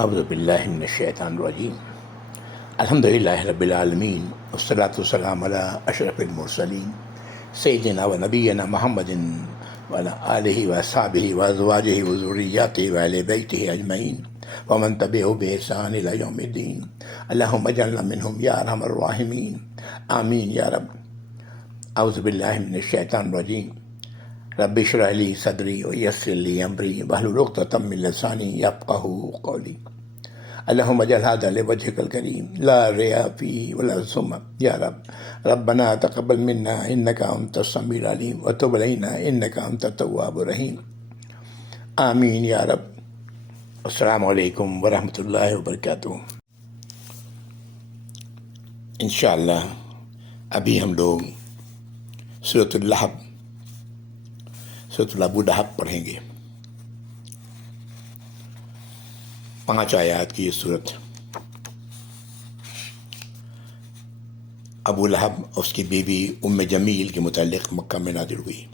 اعوذ باللہ من الشیطان الرجیم الحمدللہ رب العالمین والصلاة والسلام علی اشرف المرسلین سیدنا و نبینا محمد وعلی آلہ واصحابہ وازواجہ وذریاتہ وآل بیتہ اجمعین ومن تبعہم بإحسان الی یوم الدین اللہم اجعلنا منہم یا ارحم الراحمین آمین یا رب۔ اعوذ باللہ من الشیطان الرجیم رب اشرح لی صدری ویسر لی امری واحلل عقدۃ من لسانی یفقہوا قولی اللہم اجعل ھذا لوجہک الکریم لا ریاء فیہ ولا سمعہ یا رب۔ ربنا تقبل منا انک انت السمیع العلیم وتب علینا انک انت التواب الرحیم آمین یا رب۔ السلام علیکم ورحمۃ اللہ وبرکاتہ۔ انشاءاللہ ابھی ہم لوگ سورۃ اللہب، سورۃ ابو لہب پڑھیں گے۔ 5 آیات کی یہ صورت ابو لہب اور اس کی بیوی ام جمیل کے متعلق مکہ میں نازل ہوئی۔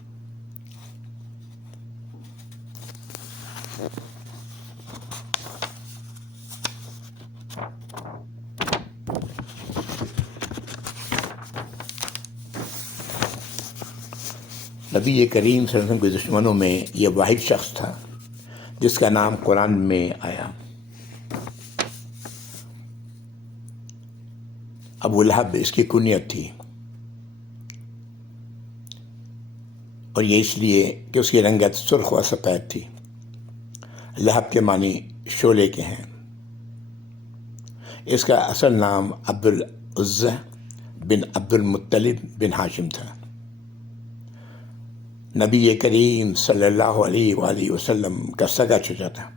نبی کریم صلی اللہ علیہ وسلم کے دشمنوں میں یہ واحد شخص تھا جس کا نام قرآن میں آیا۔ ابو لہب اس کی کنیت تھی، اور یہ اس لیے کہ اس کی رنگت سرخ و سفید تھی۔ لہب کے معنی شعلے کے ہیں۔ اس کا اصل نام عبد العزیٰ بن عبد المطلب بن ہاشم تھا۔ نبی کریم صلی اللہ علیہ وآلہ وسلم کا سگا چچا تھا۔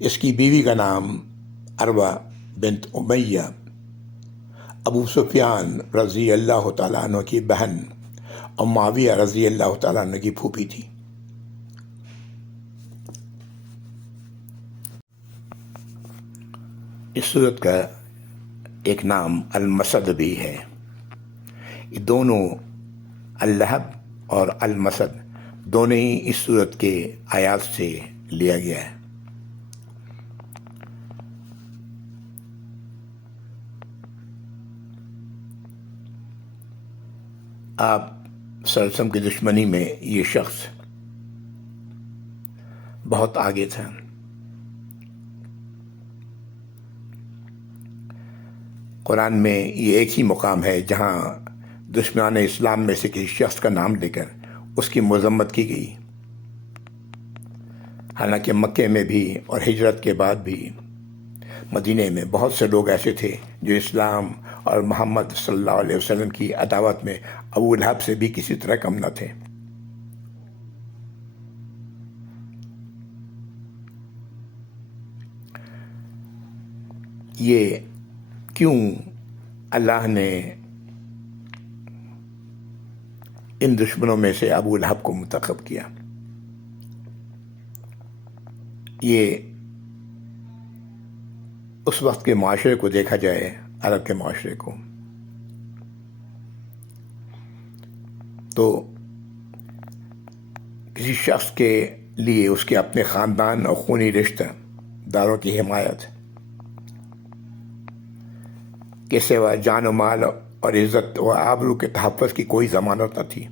اس کی بیوی کا نام عروہ بنت امیہ ابو سفیان رضی اللہ تعالیٰ عنہ کی بہن اور معاویہ رضی اللہ تعالیٰ عنہ کی پھوپھی تھی۔ اس صورت کا ایک نام المسد بھی ہے۔ یہ دونوں اللہب اور المسد دونوں ہی اس صورت کے آیات سے لیا گیا ہے۔ آپ صلی اللہ علیہ وسلم کی دشمنی میں یہ شخص بہت آگے تھا۔ قرآن میں یہ ایک ہی مقام ہے جہاں دشمنان اسلام میں سے کسی شخص کا نام لے کر اس کی مذمت کی گئی، حالانکہ مکے میں بھی اور ہجرت کے بعد بھی مدینے میں بہت سے لوگ ایسے تھے جو اسلام اور محمد صلی اللہ علیہ وسلم کی عداوت میں ابو لہب سے بھی کسی طرح کم نہ تھے۔ یہ کیوں اللہ نے ان دشمنوں میں سے ابو لہب کو منتخب کیا؟ یہ اس وقت کے معاشرے کو دیکھا جائے، عرب کے معاشرے کو، تو کسی شخص کے لیے اس کے اپنے خاندان اور خونی رشتہ داروں کی حمایت کے سوا جان و مال اور عزت و آبرو کے تحفظ کی کوئی ضمانت نہ تھی۔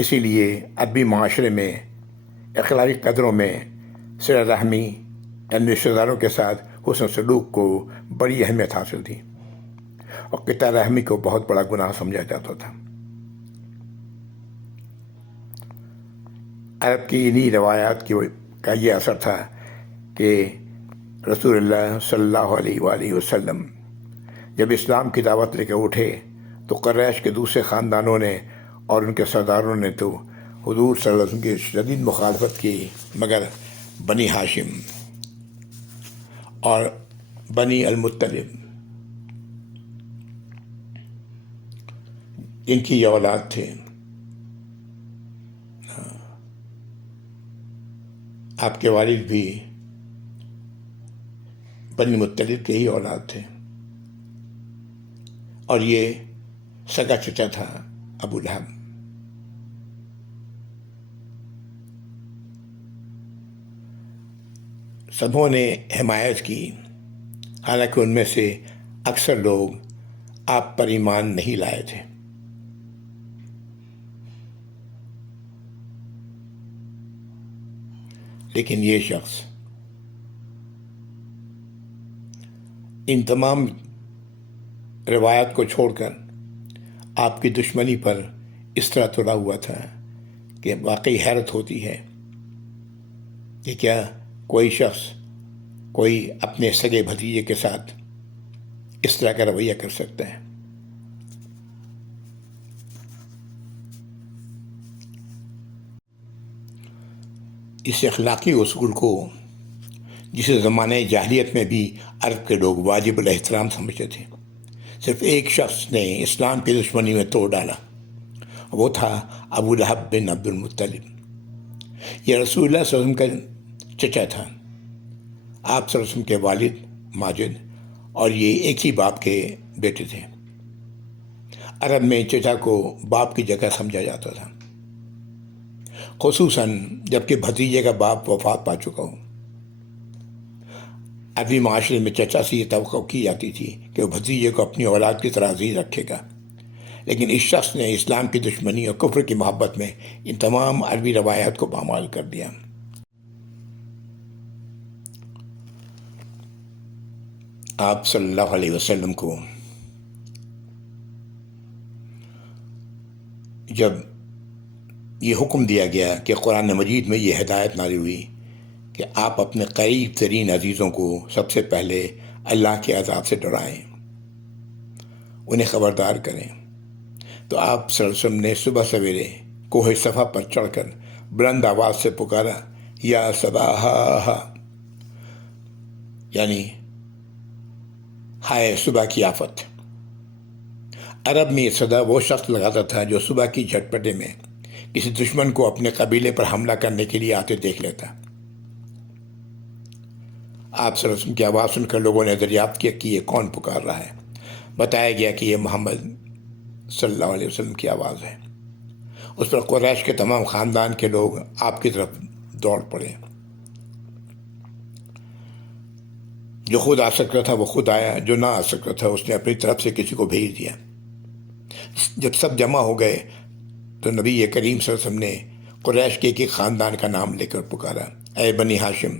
اسی لیے عربی معاشرے میں اخلاقی قدروں میں صلہ رحمی یعنی رشتہ داروں کے ساتھ حسن سلوک کو بڑی اہمیت حاصل تھی، اور قطع رحمی کو بہت بڑا گناہ سمجھا جاتا تھا۔ عرب کی انہی روایات کا یہ اثر تھا کہ رسول اللہ صلی اللہ علیہ وآلہ وسلم جب اسلام کی دعوت لے کر اٹھے تو قریش کے دوسرے خاندانوں نے اور ان کے سرداروں نے تو حضور صلی اللہ علیہ وسلم کی شدید مخالفت کی، مگر بنی ہاشم اور بنی المطلب ان کی یہ اولاد تھے، آپ کے والد بھی بنی مطلب کے ہی اولاد تھے، اور یہ سگا چچا تھا ابو لہب۔ سبوں نے حمایت کی، حالانکہ ان میں سے اکثر لوگ آپ پر ایمان نہیں لائے تھے۔ لیکن یہ شخص ان تمام روایات کو چھوڑ کر آپ کی دشمنی پر اس طرح تلا ہوا تھا کہ واقعی حیرت ہوتی ہے کہ کیا کوئی شخص کوئی اپنے سگے بھتیجے کے ساتھ اس طرح کا رویہ کر سکتا ہے۔ اس اخلاقی اصول کو جسے زمانے جاہلیت میں بھی عرب کے لوگ واجب الاحترام سمجھتے تھے، صرف ایک شخص نے اسلام کی دشمنی میں توڑ ڈالا، وہ تھا ابو لہب بن عبد المطلب۔ یہ رسول اللہ صلی اللہ علیہ وسلم کا چچا تھا، آپ صلی اللہ علیہ وسلم کے والد ماجد، اور یہ ایک ہی باپ کے بیٹے تھے۔ عرب میں چچا کو باپ کی جگہ سمجھا جاتا تھا، خصوصاً جب کہ بھتیجے کا باپ وفات پا چکا ہو۔ عربی معاشرے میں چچا سے یہ توقع کی جاتی تھی کہ وہ بھتیجے کو اپنی اولاد کی طرح عزیز رکھے گا، لیکن اس شخص نے اسلام کی دشمنی اور کفر کی محبت میں ان تمام عربی روایات کو پامال کر دیا۔ آپ صلی اللہ علیہ وسلم کو جب یہ حکم دیا گیا کہ قرآن مجید میں یہ ہدایت نازل ہوئی کہ آپ اپنے قریب ترین عزیزوں کو سب سے پہلے اللہ کے عذاب سے ڈرائیں، انہیں خبردار کریں، تو آپ صلی اللہ علیہ وسلم نے صبح سویرے کوہ صفا پر چڑھ کر بلند آواز سے پکارا، یا صباحا، یعنی ہائے صبح کی آفت۔ عرب میں یہ صدا وہ شخص لگاتا تھا جو صبح کی جھٹپٹے میں کسی دشمن کو اپنے قبیلے پر حملہ کرنے کے لیے آتے دیکھ لیتا۔ آپ صلی اللہ علیہ وسلم کی آواز سن کر لوگوں نے دریافت کیا کہ یہ کون پکار رہا ہے۔ بتایا گیا کہ یہ محمد صلی اللہ علیہ وسلم کی آواز ہے۔ اس پر قریش کے تمام خاندان کے لوگ آپ کی طرف دوڑ پڑے۔ جو خود آ سکتا تھا وہ خود آیا، جو نہ آ سکتا تھا اس نے اپنی طرف سے کسی کو بھیج دیا۔ جب سب جمع ہو گئے تو نبی کریم صلی اللہ علیہ وسلم نے قریش کے ایک خاندان کا نام لے کر پکارا، اے بنی ہاشم،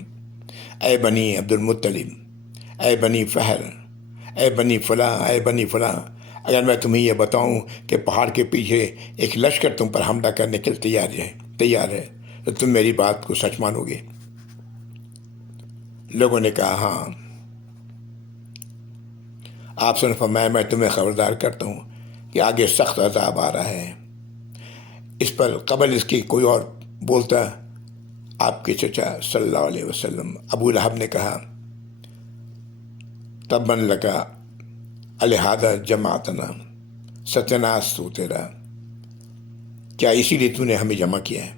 اے بنی عبد المطلب، اے بنی فہر، اے بنی فلاں، اے بنی فلاں، اگر میں تمہیں یہ بتاؤں کہ پہاڑ کے پیچھے ایک لشکر تم پر حملہ کرنے کے لیے تیار ہے تو تم میری بات کو سچ مانو گے؟ لوگوں نے کہا ہاں۔ آپ سے فرمایا، میں تمہیں خبردار کرتا ہوں کہ آگے سخت عذاب آ رہا ہے۔ اس پر قبل اس کی کوئی اور بولتا، آپ کے چچا صلی اللہ علیہ وسلم ابو لہب نے کہا، تبا لکا الہذا جمعتنا، ستناس تو تیرا، کیا اسی لیے تو نے ہمیں جمع کیا ہے؟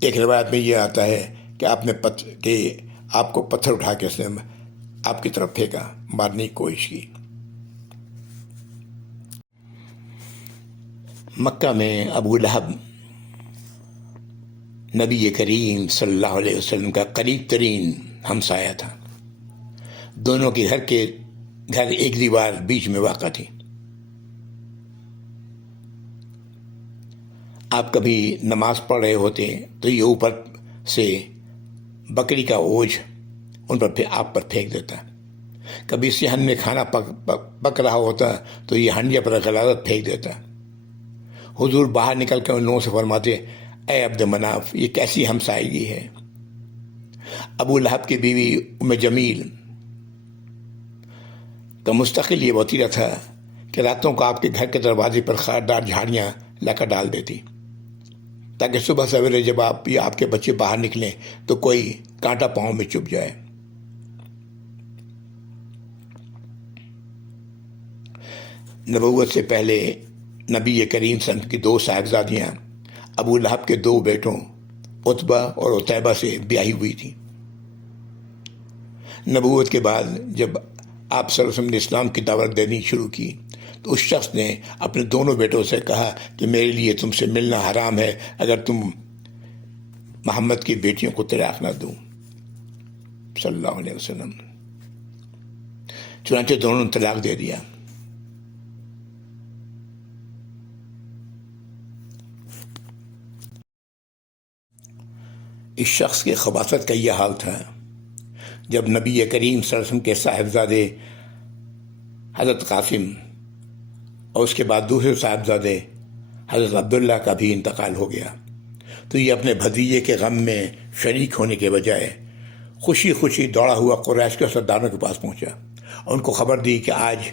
ایک روایت میں یہ آتا ہے کہ آپ کو پتھر اٹھا کے اس نے آپ کی طرف پھینکا، مارنے کی کوشش کی۔ مکہ میں ابو لہب نبی کریم صلی اللہ علیہ وسلم کا قریب ترین ہمسایہ تھا۔ دونوں کے گھر ایک دیوار بیچ میں واقع تھی۔ آپ کبھی نماز پڑھ رہے ہوتے تو یہ اوپر سے بکری کا اوجھ ان پر آپ پر پھینک دیتا۔ کبھی صحن میں کھانا پک رہا ہوتا تو یہ ہنڈیا پر غلاظت پھینک دیتا۔ حضور باہر نکل کر ان لوگوں سے فرماتے، اے عبد مناف، یہ کیسی ہمسائیگی ہے؟ ابو لہب کی بیوی ام جمیل کا مستقل یہ وطیرہ تھا کہ راتوں کو آپ کے گھر کے دروازے پر خاردار جھاڑیاں لا کر ڈال دیتی، تاکہ صبح سویرے جب آپ یا آپ کے بچے باہر نکلیں تو کوئی کانٹا پاؤں میں چبھ جائے۔ نبوت سے پہلے نبی کریم صلی اللہ علیہ وسلم کی 2 صاحبزادیاں ابو لہب کے 2 بیٹوں عتبہ اور عتیبہ سے بیاہی ہوئی تھیں۔ نبوت کے بعد جب آپ صلی اللہ علیہ وسلم نے اسلام کی دعوت دینی شروع کی تو اس شخص نے اپنے دونوں بیٹوں سے کہا کہ میرے لیے تم سے ملنا حرام ہے، اگر تم محمد کی بیٹیوں کو طلاق نہ دوں صلی اللہ علیہ وسلم. چنانچہ دونوں نے طلاق دے دیا. اس شخص کے خباثت کا یہ حال تھا جب نبی کریم صلی اللہ علیہ وسلم کے صاحبزادے حضرت قاسم اور اس کے بعد دوسرے صاحبزادے حضرت عبداللہ کا بھی انتقال ہو گیا، تو یہ اپنے بھتیجے کے غم میں شریک ہونے کے بجائے خوشی خوشی دوڑا ہوا قریش کے سرداروں کے پاس پہنچا اور ان کو خبر دی کہ آج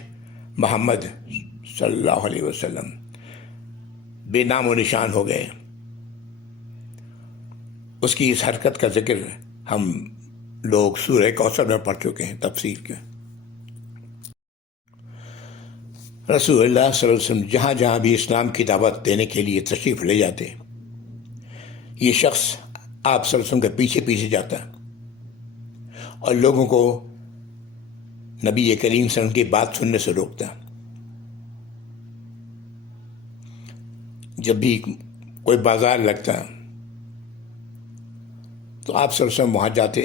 محمد صلی اللہ علیہ وسلم بے نام و نشان ہو گئے. اس کی اس حرکت کا ذکر ہم لوگ سورہ کوثر میں پڑھ چکے ہیں تفسیر کے. رسول اللہ صلی اللہ علیہ وسلم جہاں جہاں بھی اسلام کی دعوت دینے کے لیے تشریف لے جاتے، یہ شخص آپ صلی اللہ علیہ وسلم کے پیچھے پیچھے جاتا اور لوگوں کو نبی کریم صلی اللہ علیہ وسلم کی بات سننے سے روکتا. جب بھی کوئی بازار لگتا تو آپ صلی اللہ علیہ وسلم وہاں جاتے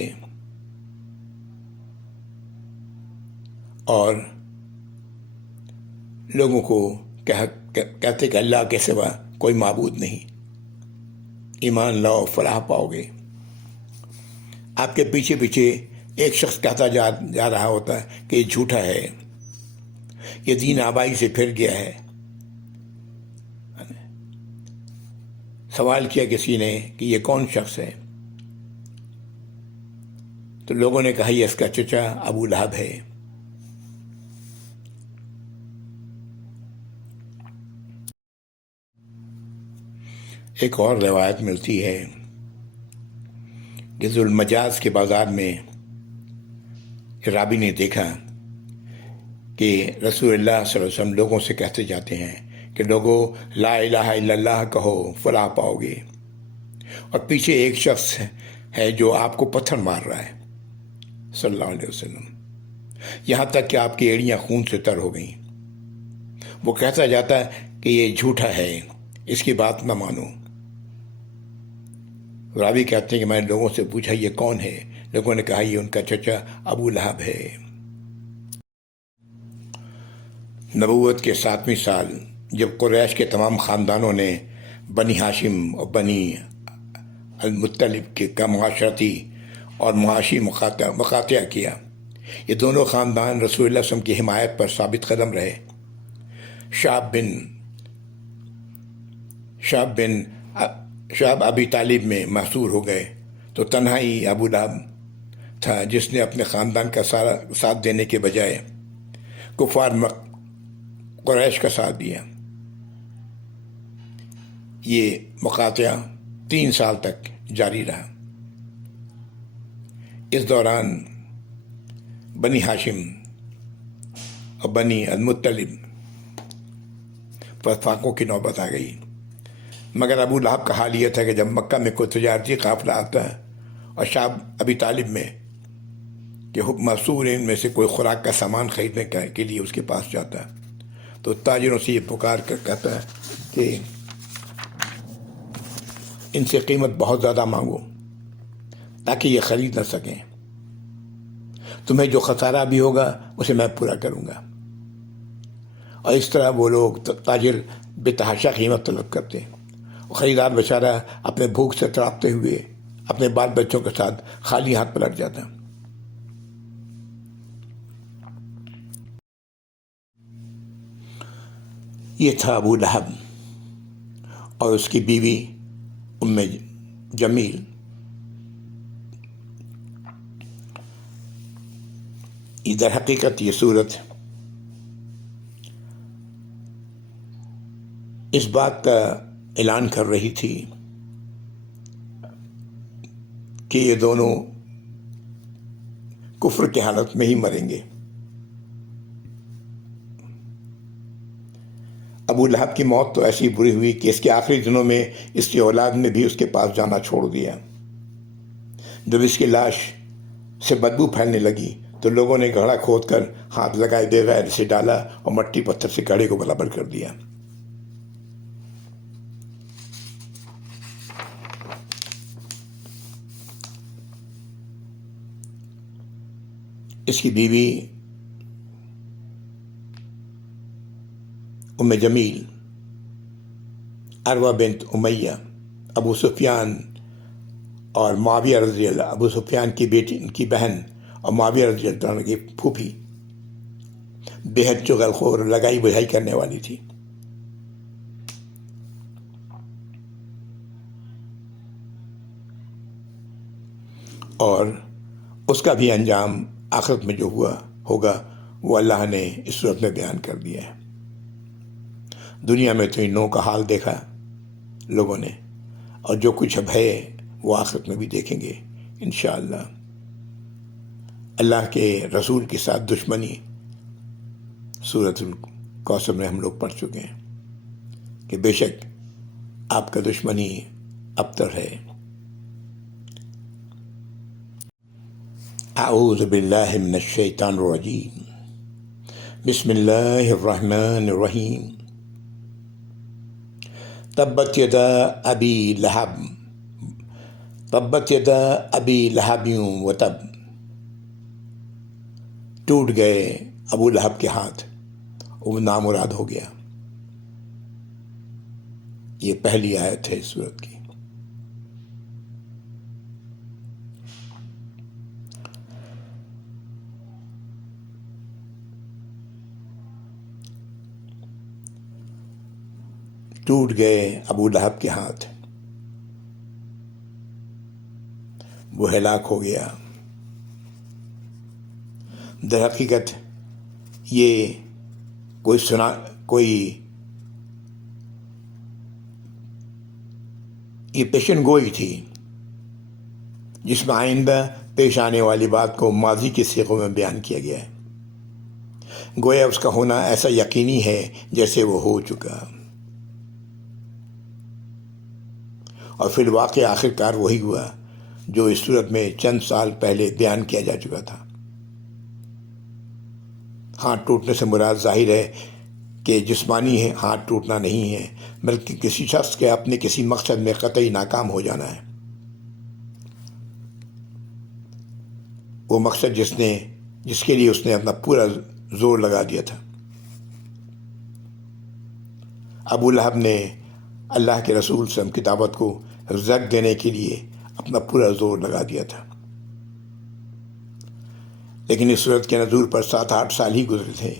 اور لوگوں کو کہتے کہ اللہ کے سوا کوئی معبود نہیں، ایمان لاؤ فلاح پاؤ گے. آپ کے پیچھے پیچھے ایک شخص کہتا جا رہا ہوتا ہے کہ یہ جھوٹا ہے، یہ دین آبائی سے پھر گیا ہے. سوال کیا کسی نے کہ یہ کون شخص ہے، تو لوگوں نے کہا یہ اس کا چچا ابو لہب ہے. ایک اور روایت ملتی ہے کہ ذوالمجاز کے بازار میں رابی نے دیکھا کہ رسول اللہ صلی اللہ علیہ وسلم لوگوں سے کہتے جاتے ہیں کہ لوگوں لا الہ الا اللہ کہو فلاح پاؤ گے، اور پیچھے ایک شخص ہے جو آپ کو پتھر مار رہا ہے صلی اللہ علیہ وسلم، یہاں تک کہ آپ کی ایڑیاں خون سے تر ہو گئیں. وہ کہتا جاتا ہے کہ یہ جھوٹا ہے، اس کی بات نہ مانو. راوی کہتے ہیں کہ میں نے لوگوں سے پوچھا یہ کون ہے، لوگوں نے کہا یہ ان کا چچا ابو لہب ہے. نبوت کے 7ویں سال جب قریش کے تمام خاندانوں نے بنی ہاشم اور بنی المطلب کا معاشرتی اور معاشی مقاطعہ کیا، یہ دونوں خاندان رسول اللہ صلی اللہ علیہ وسلم کی حمایت پر ثابت قدم رہے. شعب ابی طالب میں محصور ہو گئے، تو تنہا ہی ابو لہب تھا جس نے اپنے خاندان کا سارا ساتھ دینے کے بجائے کفار قریش کا ساتھ دیا. یہ مقاطعہ 3 سال تک جاری رہا. اس دوران بنی ہاشم اور بنی المطلب پر فاقوں کی نوبت آ گئی. مگر ابو لہب کا حال یہ تھا کہ جب مکہ میں کوئی تجارتی قافلہ آتا ہے اور شعب ابی طالب میں کہ محصور ان میں سے کوئی خوراک کا سامان خریدنے کے لیے اس کے پاس جاتا ہے، تو تاجروں سے یہ پکار کر کہتا ہے کہ ان سے قیمت بہت زیادہ مانگو تاکہ یہ خرید نہ سکیں، تمہیں جو خسارہ بھی ہوگا اسے میں پورا کروں گا. اور اس طرح وہ لوگ تاجر بے تحاشا قیمت طلب کرتے، خریدار بیچارہ اپنے بھوک سے تڑپتے ہوئے اپنے بال بچوں کے ساتھ خالی ہاتھ پلٹ جاتا. یہ تھا ابو لہب اور اس کی بیوی ام جمیل. در حقیقت یہ صورت اس بات کا اعلان کر رہی تھی کہ یہ دونوں کفر کی حالت میں ہی مریں گے. ابو لہب کی موت تو ایسی بری ہوئی کہ اس کے آخری دنوں میں اس کی اولاد نے بھی اس کے پاس جانا چھوڑ دیا. جب اس کی لاش سے بدبو پھیلنے لگی تو لوگوں نے گڑھا کھود کر ہاتھ لگائے بغیر اسے ڈالا اور مٹی پتھر سے گڑھے کو برابر کر دیا. اس کی بیوی ام جمیل عروہ بنت امیہ ابو سفیان اور معاویہ رضی اللہ، ابو سفیان کی بیٹی، ان کی بہن اور معاویہ رضی اللہ عنہ کی پھوپھی، بےحد چغل خور، لگائی بجھائی کرنے والی تھی. اور اس کا بھی انجام آخرت میں جو ہوگا وہ اللہ نے اس صورت میں بیان کر دیا ہے. دنیا میں تو ان لوگوں کا حال دیکھا لوگوں نے، اور جو کچھ اب ہے وہ آخرت میں بھی دیکھیں گے انشاءاللہ. اللہ کے رسول کے ساتھ دشمنی سورۃ الکوثر میں ہم لوگ پڑھ چکے ہیں کہ بے شک آپ کا دشمن ہی ابتر ہے. اعوذ باللہ من الشیطان الرجیم، بسم اللہ الرحمن الرحیم. تبت یدا ابی لہب، تبت یدا ابی لہب وتب، ٹوٹ گئے ابو لہب کے ہاتھ، وہ نامراد ہو گیا. یہ پہلی آیت ہے اس سورت کی. ٹوٹ گئے ابو لہب کے ہاتھ، وہ ہلاک ہو گیا. در حقیقت یہ یہ پیشن گوئی تھی جس میں آئندہ پیش آنے والی بات کو ماضی کے صیغوں میں بیان کیا گیا ہے. گویا اس کا ہونا ایسا یقینی ہے جیسے وہ ہو چکا، اور پھر واقع آخرکار وہی ہوا جو اس صورت میں چند سال پہلے بیان کیا جا چکا تھا. ہاتھ ٹوٹنے سے مراد ظاہر ہے کہ جسمانی ہے ہاتھ ٹوٹنا نہیں ہے، بلکہ کسی شخص کے اپنے کسی مقصد میں قطعی ناکام ہو جانا ہے. وہ مقصد جس کے لیے اس نے اپنا پورا زور لگا دیا تھا. ابو لہب نے اللہ کے رسول صلی اللہ علیہ وسلم کی دعوت کو رد دینے کے لیے اپنا پورا زور لگا دیا تھا، لیکن اس صورت کے نزول پر 7-8 سال ہی گزرے تھے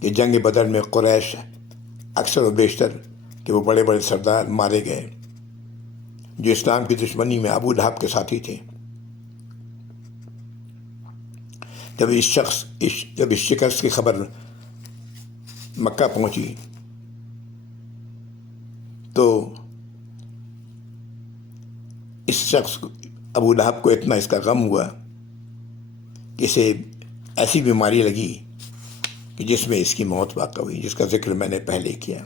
کہ جنگ بدر میں قریش اکثر و بیشتر کہ وہ بڑے بڑے سردار مارے گئے جو اسلام کی دشمنی میں ابو لہب کے ساتھی تھے. جب اس شکست کی خبر مکہ پہنچی تو اس شخص ابو لہب کو اتنا اس کا غم ہوا کہ اسے ایسی بیماری لگی کہ جس میں اس کی موت واقع ہوئی، جس کا ذکر میں نے پہلے کیا.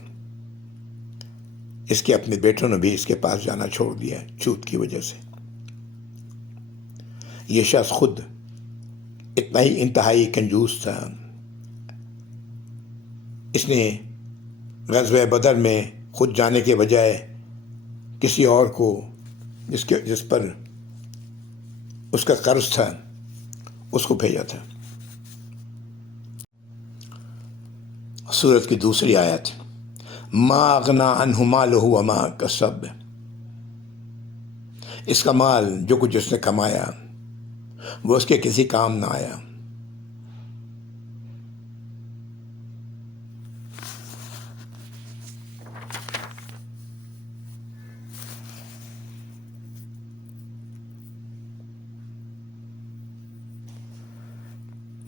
اس کے اپنے بیٹوں نے بھی اس کے پاس جانا چھوڑ دیا چھوت کی وجہ سے. یہ شخص خود اتنا ہی انتہائی کنجوس تھا. اس نے غزوہ بدر میں خود جانے کے بجائے کسی اور کو جس پر اس کا قرض تھا اس کو بھیجا تھا. سورت کی دوسری آیت، ما اغنی عنہ مالہ وما کسب، اس کا مال جو کچھ اس نے کمایا وہ اس کے کسی کام نہ آیا.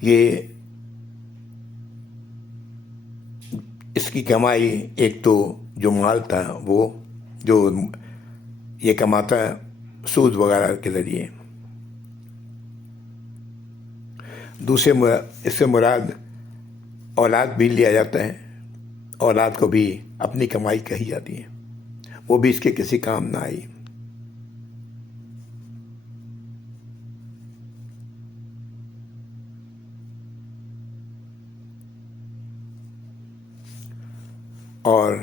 یہ اس کی کمائی ایک تو جو مال تھا وہ جو یہ کماتا سود وغیرہ کے ذریعے، دوسرے اس سے مراد اولاد بھی لیا جاتا ہے. اولاد کو بھی اپنی کمائی کہی جاتی ہے، وہ بھی اس کے کسی کام نہ آئی. اور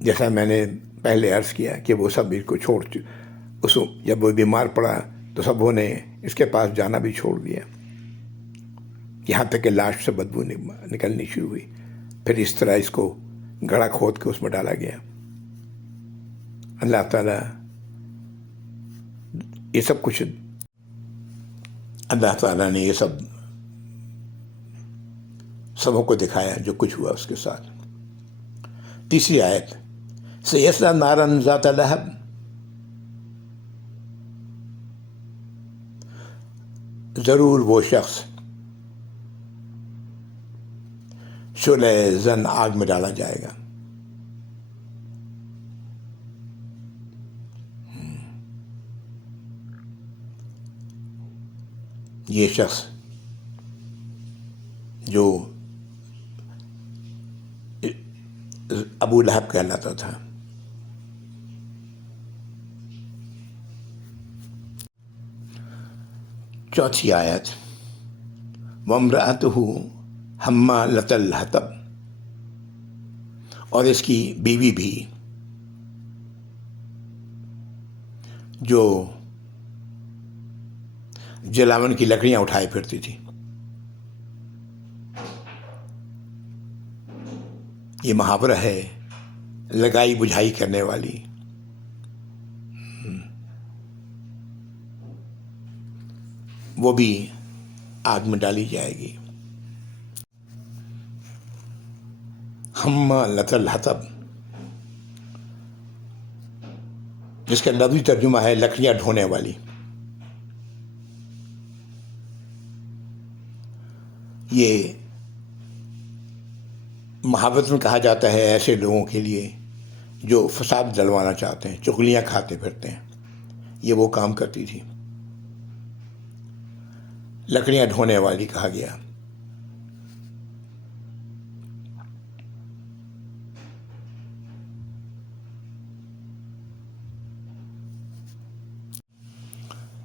جیسا میں نے پہلے عرض کیا کہ وہ سب اس کو جب وہ بیمار پڑا تو سبوں نے اس کے پاس جانا بھی چھوڑ دیا، یہاں تک کہ لاش سے بدبو نکلنی شروع ہوئی۔ پھر اس طرح اس کو گڑھا کھود کے اس میں ڈالا گیا۔ اللہ تعالیٰ یہ سب کچھ، اللہ تعالیٰ نے یہ سبوں کو دکھایا جو کچھ ہوا اس کے ساتھ۔ تیسری آیت، سیصلیٰ نارا ذات لہب، ضرور وہ شخص شعلہ زن آگ میں ڈالا جائے گا۔ یہ شخص جو ابو لہب کہلاتا تھا۔ چوتھی آیت، وَامْرَأَتُهُ حَمَّالَةَ الْحَطَبِ، اور اس کی بیوی بھی جو جلاون کی لکڑیاں اٹھائے پھرتی تھی۔ یہ محاورہ ہے لگائی بجھائی کرنے والی۔ وہ بھی آگ میں ڈالی جائے گی۔ حمالۃ الحطب، جس کا لفظی ترجمہ ہے لکڑیاں ڈھونے والی۔ یہ محاورت میں کہا جاتا ہے ایسے لوگوں کے لیے جو فساد ڈلوانا چاہتے ہیں، چغلیاں کھاتے پھرتے ہیں۔ یہ وہ کام کرتی تھی، لکڑیاں ڈھونے والی کہا گیا۔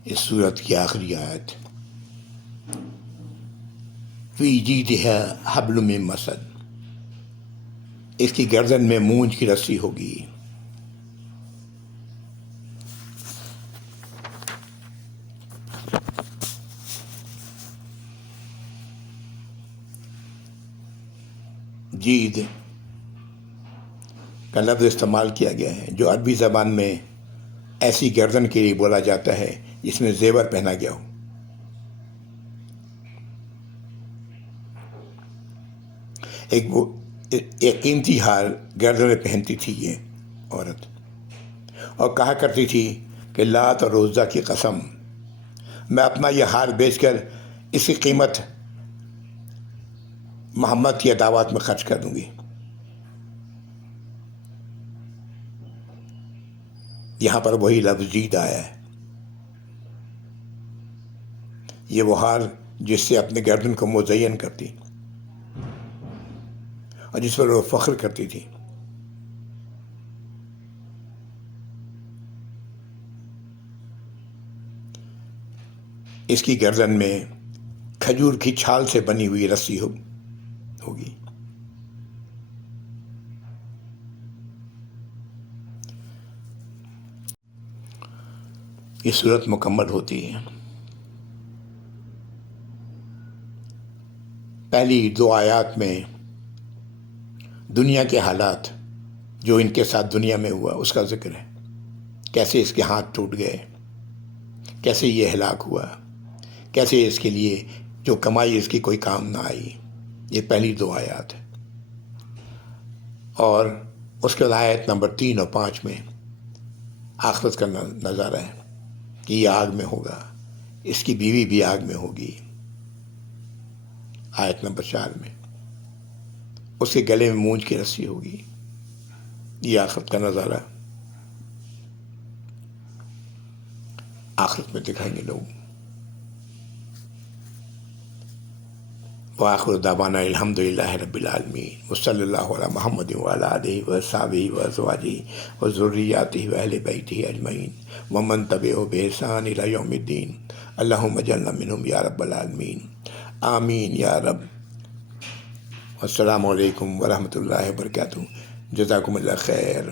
اس سورت کی آخری آیت، فی جیدہا حبل من مسد، اس کی گردن میں مونج کی رسی ہوگی۔ جید کا لفظ استعمال کیا گیا ہے جو عربی زبان میں ایسی گردن کے لیے بولا جاتا ہے جس میں زیور پہنا گیا ہو۔ ایک قیمتی ہار گردن میں پہنتی تھی یہ عورت، اور کہا کرتی تھی کہ لات اور عزا کی قسم، میں اپنا یہ ہار بیچ کر اس کی قیمت محمد کی دعوات میں خرچ کر دوں گی۔ یہاں پر وہی لفظ جید آیا ہے۔ یہ وہ ہار جس سے اپنے گردن کو مزین کرتی اور جس پر وہ فخر کرتی تھی۔ اس کی گردن میں کھجور کی چھال سے بنی ہوئی رسی ہوگی۔ یہ صورت مکمل ہوتی ہے۔ پہلی دو آیات میں دنیا کے حالات جو ان کے ساتھ دنیا میں ہوا اس کا ذکر ہے، کیسے اس کے ہاتھ ٹوٹ گئے، کیسے یہ ہلاک ہوا، کیسے اس کے لیے جو کمائی اس کی کوئی کام نہ آئی۔ یہ پہلی دو آیات ہے۔ اور اس کے بعد آیت نمبر 3 اور 5 میں آخرت کا نظارہ ہے کہ یہ آگ میں ہوگا، اس کی بیوی بھی آگ میں ہوگی۔ آیت نمبر 4 میں اس کے گلے میں مونج کی رسی ہوگی۔ یہ آخرت کا نظارہ آخرت میں دکھائیں گے لوگ۔ وآخر دعوانا الحمد للہ رب العالمین، وصلی اللہ علی محمد وعلی آلہ وصحبہ وازواجہ وذریاتہ واہل بیتہ اجمعین ومن تبعہم بإحسان الی یوم الدین۔ اللہم اجعلنا منہم یا رب العالمین، آمین یا رب۔ السلام علیکم ورحمۃ اللہ وبرکاتہ۔ جزاکم اللہ خیر۔